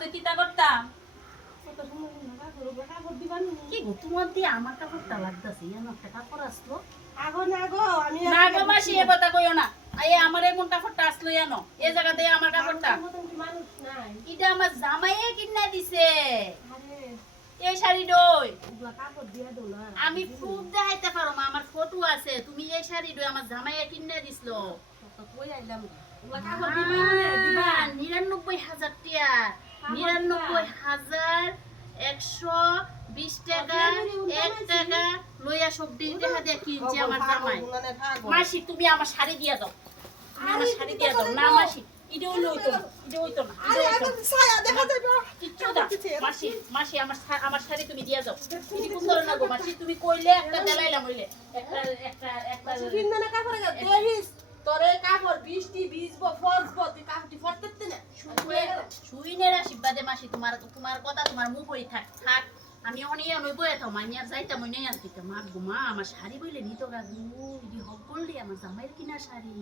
তুই কিতা করতাম কি গো তোমার দিয়ে আমার কাপড়টা লাগতাছে এমন একটা কাপড় আসলো না গো মাসি এ কথা কইও না এই আমার এমন কাপড়টা আসলো জানো এই জায়গাতে আমার কাপড়টা এটা আমার জামাইয়ে কিনা দিছে এই শাড়ি ডই আমি খুব দেখাইতে পারো মা আমার ফটো আছে তুমি এই শাড়ি ডই আমার জামাইয়ে কিনা দিছিল ৯৯,০০০ টাকা ৯৯,১২০ টাকা ১ টাকা লইয়া সব টাকা দিয়ে কিনছে আমার জামাই মাসি তুমি আমার শাড়ি দিয়া দাও তুমি আমার শাড়ি দিয়া দাও না মাসি এটা হইতো না কিচ্ছু দাও মাসি মাসি আমার শাড়ি তুমি দিয়া দাও এটা সুন্দর না গো মাসি তুমি কইলে একটা দেলাইলাম হইলে একটা তোরে কাপড় বৃষ্টি ভিজবো ফসবো তুই কাপড়টি ফটতে না শুইনের আশীর্বাদে মাসি তোমার কথা তোমার মুখই থাক আমি অনিয়া নই বয়ে থাও আমি আর যাইতাম ওই নেই আর দিতাম মা গো মা আমার শাড়ি বইলে নিত গা গু ইডি হক করলি আমার জামাইয়ের কিনা শাড়ি